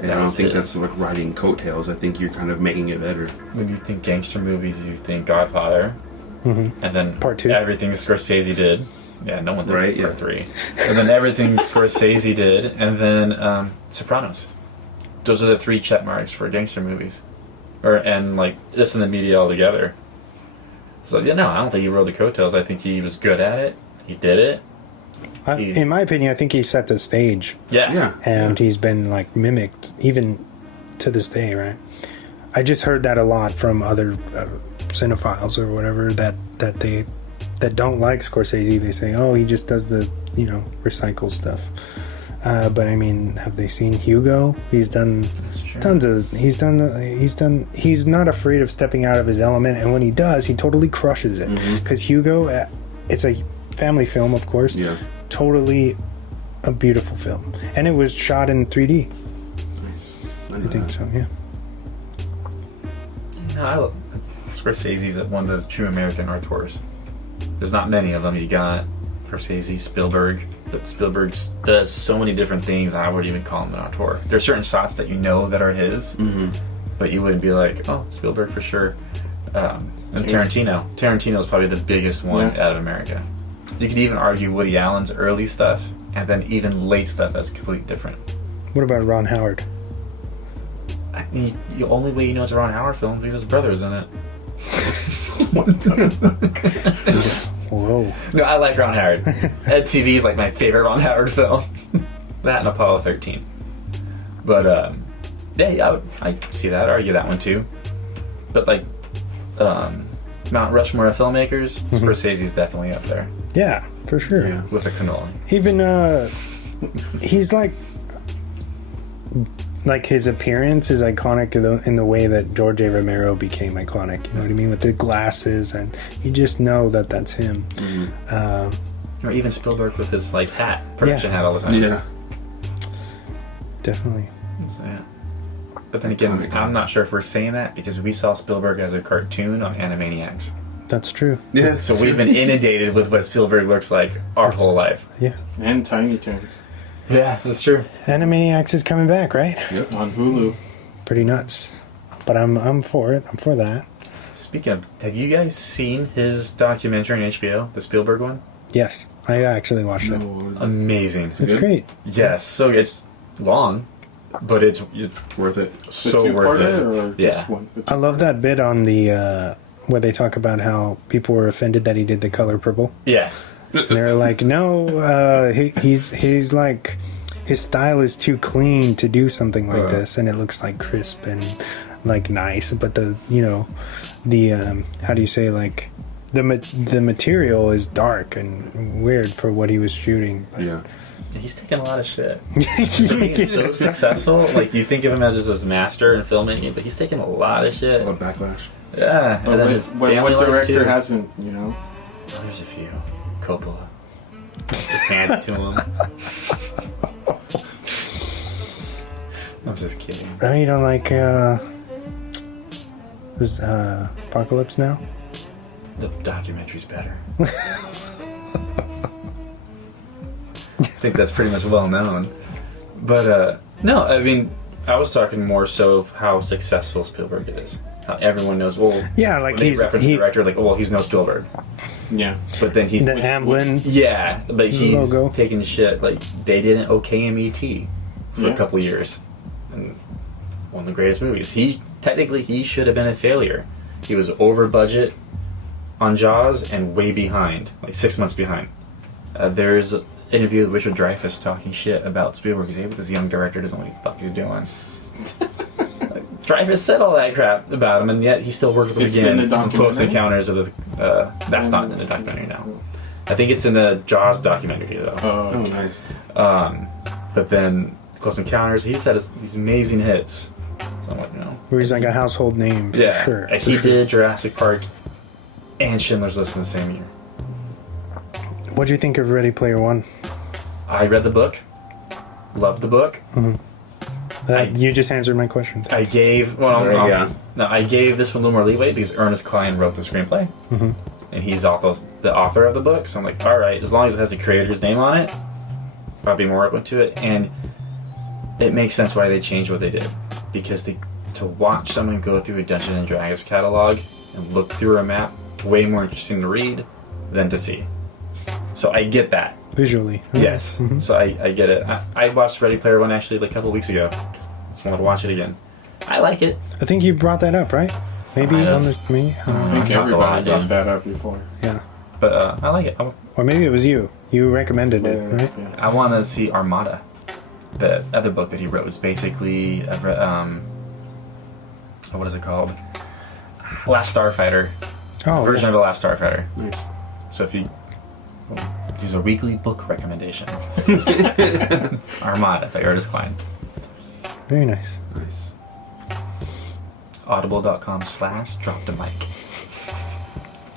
And I don't think that's like riding coattails. I think you're kind of making it better. When you think gangster movies, you think Godfather, and then Part 2. Everything Scorsese did. Yeah, no one thinks Right, Part 3. And then everything Scorsese did, and then Sopranos. Those are the 3 check marks for gangster movies, and like this in the media altogether. So yeah, no, I don't think he rode the coattails. I think he was good at it. He did it. In my opinion, I think he set the stage. Yeah. And he's been like mimicked even to this day, right? I just heard that a lot from other cinephiles or whatever that don't like Scorsese. They say, "Oh, he just does the recycle stuff." But I mean, have they seen Hugo? He's done tons of. He's not afraid of stepping out of his element, and when he does, he totally crushes it. Because Hugo, it's a family film, of course. Yeah. Totally a beautiful film, and it was shot in 3D. I think so. Yeah. No, Scorsese's one of the true American auteurs. There's not many of them. You got Scorsese, Spielberg, but Spielberg does so many different things. I wouldn't even call him an auteur. There's certain shots that that are his, but you wouldn't be like, oh, Spielberg for sure. And Tarantino. Tarantino is probably the biggest one out of America. You could even argue Woody Allen's early stuff, and then even late stuff that's completely different. What about Ron Howard? The only way you know it's a Ron Howard film is because his brother's in it. Whoa. No, I like Ron Howard. Ed TV is like my favorite Ron Howard film. That and Apollo 13. But yeah, I see that. I'd argue that one too. But like Mount Rushmore of filmmakers, Scorsese's definitely up there. Yeah, for sure. Yeah, with a cannoli. Even he's like his appearance is iconic in the way that George A. Romero became iconic. You know what I mean? With the glasses, and you just know that that's him. Or even Spielberg with his like hat, production hat all the time. Yeah, definitely. So, yeah. But then again, I'm not sure if we're saying that because we saw Spielberg as a cartoon on Animaniacs. That's true. Yeah. So we've been inundated with what Spielberg looks like our whole life. Yeah. And Tiny Toons. Yeah, that's true. Animaniacs is coming back, right? Yep. On Hulu. Pretty nuts. But I'm for it. I'm for that. Speaking of, have you guys seen his documentary on HBO, the Spielberg one? Yes. I actually watched it. Amazing. It's great. Yes. So it's long, but it's worth it. So worth it. Or just one? I love that bit on the where they talk about how people were offended that he did The Color Purple. Yeah. They're like, no, he's like, his style is too clean to do something like this, and it looks like crisp and like nice, but the how do you say, like the material is dark and weird for what he was shooting. But yeah. He's taking a lot of shit. He's so successful. Like, you think of him as his master in filmmaking, but he's taking a lot of shit. A lot of backlash. Yeah. And then his what director hasn't, Oh, there's a few. Coppola. Just hand it to him. I'm just kidding. Oh, you don't like this Apocalypse Now? The documentary's better. I think that's pretty much well known. But no, I mean, I was talking more so of how successful Spielberg is. How everyone knows. Well, yeah, like when they reference the director, like, oh, well, he's no Spielberg. Yeah, but then he's the Amblin. Yeah, but he's logo. taking shit. Like, they didn't okay him ET for a couple years, and one of the greatest movies. He should have been a failure. He was over budget on Jaws and way behind, like 6 months behind. There's an interview with Richard Dreyfuss talking shit about Spielberg. He's like, this young director doesn't know what the fuck he's doing. Dreyfuss said all that crap about him, and yet he still worked with him again in Close Encounters of the... that's not in the documentary now. I think it's in the Jaws documentary, though. Oh, nice. But then Close Encounters, he said these amazing hits. So I'm like, where he's like a household name, for sure. He did Jurassic Park and Schindler's List in the same year. What do you think of Ready Player One? I read the book. Loved the book. Mm-hmm. You just answered my question. I gave I gave this one a little more leeway because Ernest Cline wrote the screenplay, and he's also the author of the book. So I'm like, all right, as long as it has the creator's name on it, I'll be more open to it. And it makes sense why they changed what they did, because to watch someone go through a Dungeons and Dragons catalog and look through a map, way more interesting to read than to see. So I get that. Visually. Yes. Mm-hmm. So I get it. I watched Ready Player One actually like a couple of weeks ago. Just wanted to watch it again. I like it. I think you brought that up, right? Maybe Might have. on the me. I think talk a lot, everybody brought yeah. that up before. Yeah. But I like it. Or maybe it was you. You recommended it, right? Yeah. I want to see Armada. The other book that he wrote was basically what is it called? Last Starfighter. Oh, Version yeah. of the Last Starfighter. Nice. So if you use a weekly book recommendation, Armada by Ernest Cline. Very nice. Nice. Audible.com/drop the mic.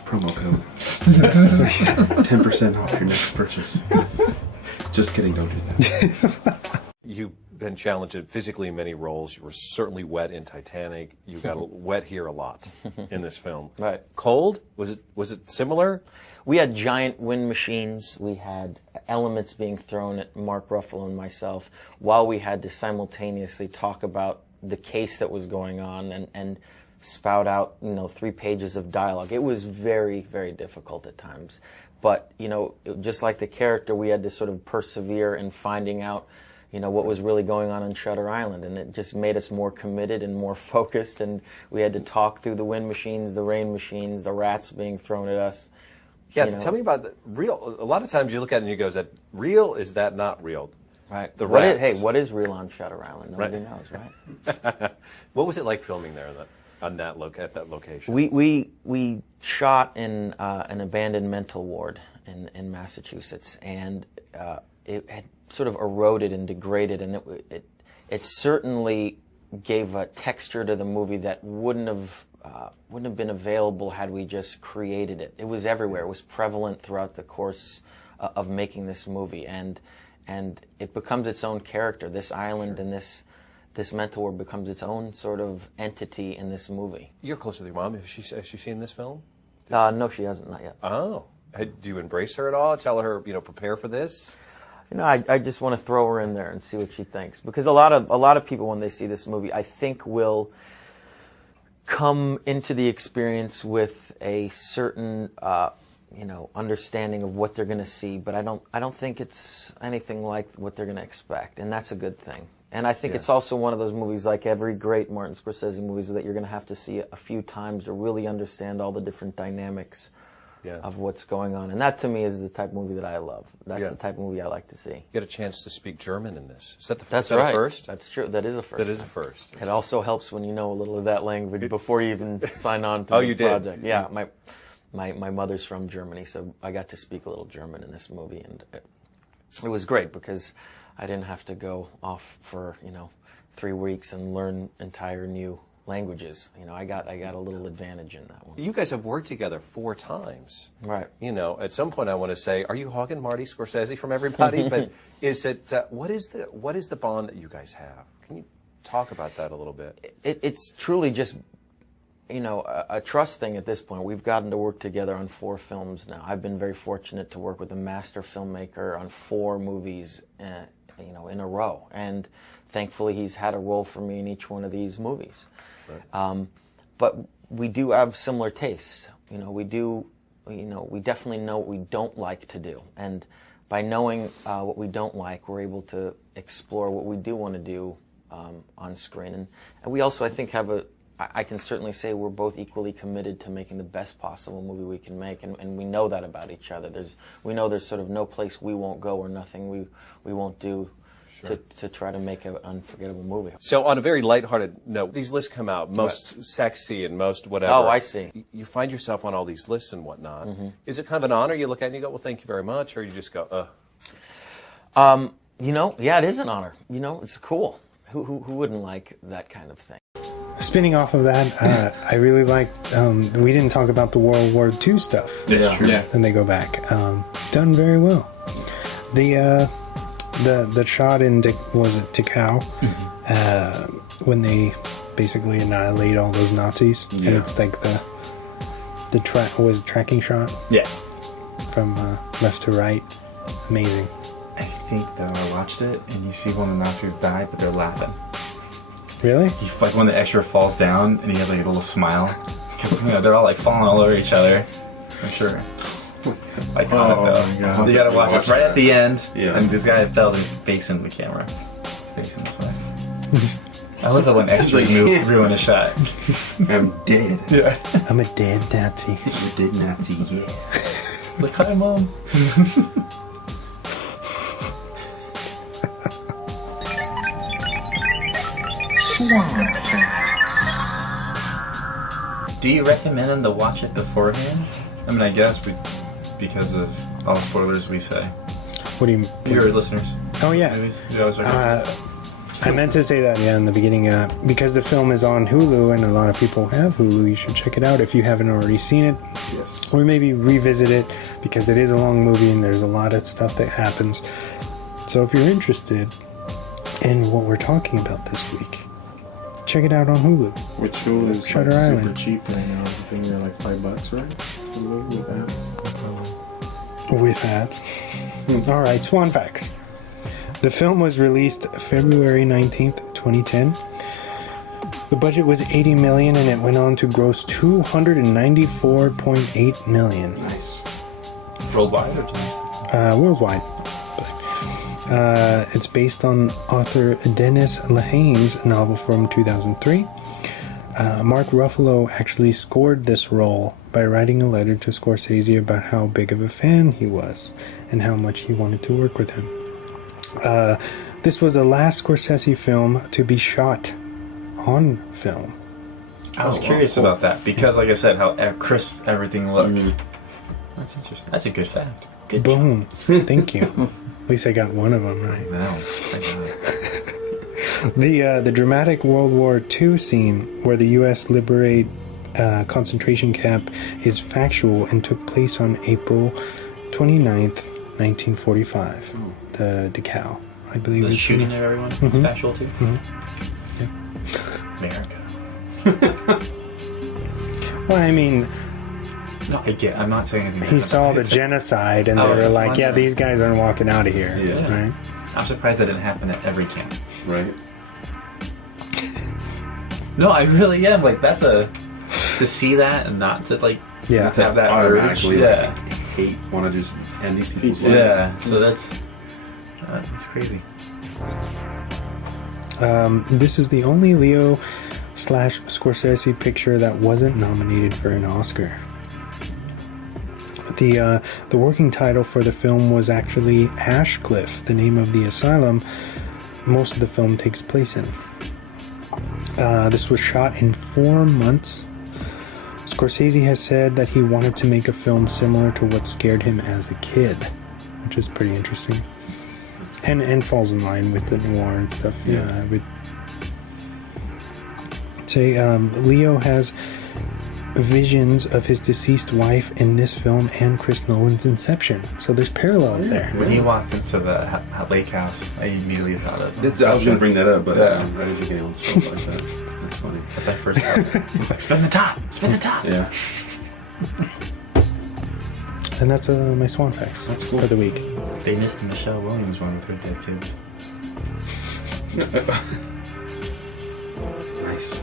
Promo code. 10% off your next purchase. Just kidding, don't do that. You've been challenged physically in many roles. You were certainly wet in Titanic. You got wet here a lot in this film. Right. Cold? Was it similar? We had giant wind machines. We had elements being thrown at Mark Ruffalo and myself while we had to simultaneously talk about the case that was going on and spout out, 3 pages of dialogue. It was very, very difficult at times. But, just like the character, we had to sort of persevere in finding out, what was really going on Shutter Island. And it just made us more committed and more focused. And we had to talk through the wind machines, the rain machines, the rats being thrown at us. Yeah, tell me about the real. A lot of times you look at it and you go, is that real? Is that not real? Right. The What rats. what is real on Shutter Island? Nobody Right. knows, right? What was it like filming there at that location? We shot in an abandoned mental ward in Massachusetts, and it had sort of eroded and degraded, and it certainly gave a texture to the movie that wouldn't have been available had we just created it. It was everywhere. It was prevalent throughout the course of making this movie, and it becomes its own character. This island and this mental ward becomes its own sort of entity in this movie. You're close with your mom. Has she seen this film? No, she hasn't, not yet. Oh. Do you embrace her at all? Tell her, prepare for this? I just want to throw her in there and see what she thinks, because a lot of people, when they see this movie, I think will come into the experience with a certain understanding of what they're going to see, but I don't think it's anything like what they're going to expect, and that's a good thing. And I think it's also one of those movies, like every great Martin Scorsese movies, that you're going to have to see a few times to really understand all the different dynamics of what's going on. And that, to me, is the type of movie that I love. That's the type of movie I like to see. You get a chance to speak German in this. Is that the That's is that right. a first? That's true. That is a first. That is a first. It also helps when you know a little of that language before you even sign on to Oh, the you did? project. Yeah, my mother's from Germany, so I got to speak a little German in this movie, and it was great because I didn't have to go off for 3 weeks and learn entire new languages. I got a little advantage in that one. You guys have worked together 4 times. Right. At some point I want to say, are you hogging Marty Scorsese from everybody? But is it, what is the bond that you guys have? Can you talk about that a little bit? It's truly just, a trust thing at this point. We've gotten to work together on 4 films now. I've been very fortunate to work with a master filmmaker on 4 movies, in a row. And thankfully he's had a role for me in each one of these movies. Right. But we do have similar tastes. We definitely know what we don't like to do. And by knowing what we don't like, we're able to explore what we do want to do on screen. And we also, I think, I can certainly say we're both equally committed to making the best possible movie we can make, and we know that about each other. We know there's sort of no place we won't go or nothing we won't do to try to make an unforgettable movie. So on a very lighthearted note, these lists come out, most sexy and most whatever. Oh, I see. You find yourself on all these lists and whatnot. Mm-hmm. Is it kind of an honor? You look at it and you go, well, thank you very much, or you just go, yeah, it is an honor. It's cool. Who wouldn't like that kind of thing? Spinning off of that, I really liked. We didn't talk about the World War II stuff. That's true. Yeah. Then they go back. Done very well. The shot in Dachau, when they basically annihilate all those Nazis, and it's like the tracking shot. Yeah. From left to right. Amazing. I think that I watched it, and you see one of the Nazis die, but they're laughing. Really? Like when the extra falls down, and he has like a little smile, because they're all like falling all over each other. I'm sure. Iconic though. my God. You gotta watch it right at the end. Yeah. And this guy fell and he's facing the camera. He's facing this way. I love that when extras like- ruin a shot. I'm dead. Yeah. I'm a dead Nazi. I'm a dead Nazi, yeah. It's like, hi, Mom. Do you recommend them to watch it beforehand? I mean, I guess because of all the spoilers we say. What do you? Your listeners. Oh yeah. Movies, you always recommend. I meant to say that in the beginning because the film is on Hulu and a lot of people have Hulu. You should check it out if you haven't already seen it, Yes. or maybe revisit it because it is a long movie and there's a lot of stuff that happens. So if you're interested in what we're talking about this week, check it out on Hulu. Which Hulu is Shutter like Island. super cheap right now. I think they're like $5, right? Hulu with ads. With that, all right, Swan Facts. The film was released February 19th, 2010. The budget was $80 million and it went on to gross $294.8 million. Nice. Worldwide or just? Worldwide. It's based on author Dennis Lehane's novel from 2003. Mark Ruffalo actually scored this role by writing a letter to Scorsese about how big of a fan he was and how much he wanted to work with him. This was the last Scorsese film to be shot on film. I was Oh, curious wow, cool. about that because, like I said, how crisp everything looked. That's interesting. That's a good fact. Good job. Boom. Thank you. At least I got one of them right. Wow. Thank God. The dramatic World War II scene where the U.S. liberate concentration camp is factual and took place on April 29th, 1945. The Dachau, I believe. The it's shooting of everyone Mhm. special too. America. Well, I mean, No, I get. I'm not saying anything. he bad saw about the it. genocide and Oh, they it's were just like, one yeah, thing. these guys aren't walking out of here. Yeah. Right? I'm surprised that didn't happen at every camp. Right? No, I really am. Like that's to see that and not to like Yeah. have that urge. Automatically, Yeah. hate, want to just end these people's People. lives. Yeah. So that's crazy. This is the only Leo/Scorsese picture that wasn't nominated for an Oscar. The working title for the film was actually Ashcliff, the name of the asylum most of the film takes place in. This was shot in 4 months. Scorsese has said that he wanted to make a film similar to what scared him as a kid, which is pretty interesting. And falls in line with the noir and stuff. Yeah, I would say Leo has visions of his deceased wife in this film and Chris Nolan's Inception. So there's parallels there. When he walked into the lake house, I immediately thought of. I was going to bring that up, but Yeah. I didn't think anyone spoke like that. That's funny. That's my first thought. Like, spin the top! Spin the top! Yeah. And that's my Swan Facts That's cool. for the week. They missed the Michelle Williams one with her dead kids. Nice.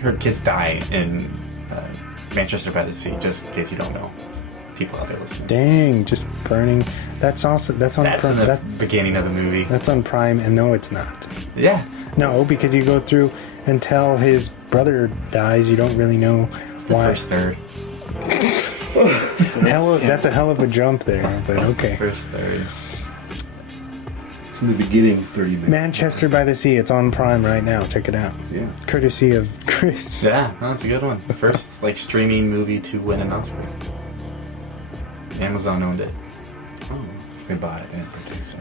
Her kids die in Manchester by the Sea, just in case you don't know. People out there listening. Dang, just burning. That's also that's on That's in Prime. the beginning of the movie. That's on Prime, and no, it's not. Yeah. No, because you go through until his brother dies. You don't really know It's the why. first third. That's a hell of a jump there, but It's the okay. first third. It's in the beginning, 30 minutes. Manchester by the Sea. It's on Prime right now. Check it out. Yeah. Courtesy of Chris. Yeah, no, it's a good one. The first like streaming movie to win an Oscar. Amazon owned it. Oh. They bought it and produced it.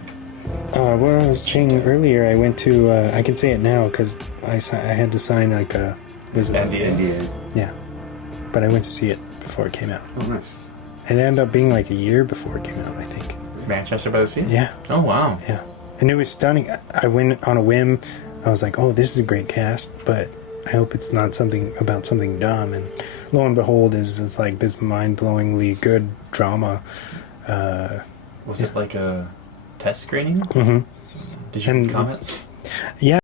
What I was saying earlier, I went to. I can say it now because I had to sign like a. Was it NDA. NDA. Yeah, but I went to see it before it came out. Oh, nice. And it ended up being like a year before it came out, I think. Manchester by the Sea? Yeah. Oh, wow. Yeah, and it was stunning. I went on a whim. I was like, "Oh, this is a great cast," but I hope it's not something about something dumb. And lo and behold, it's like this mind-blowingly good drama Was it like a test screening? Mm-hmm. Did you And- get comments? Yeah,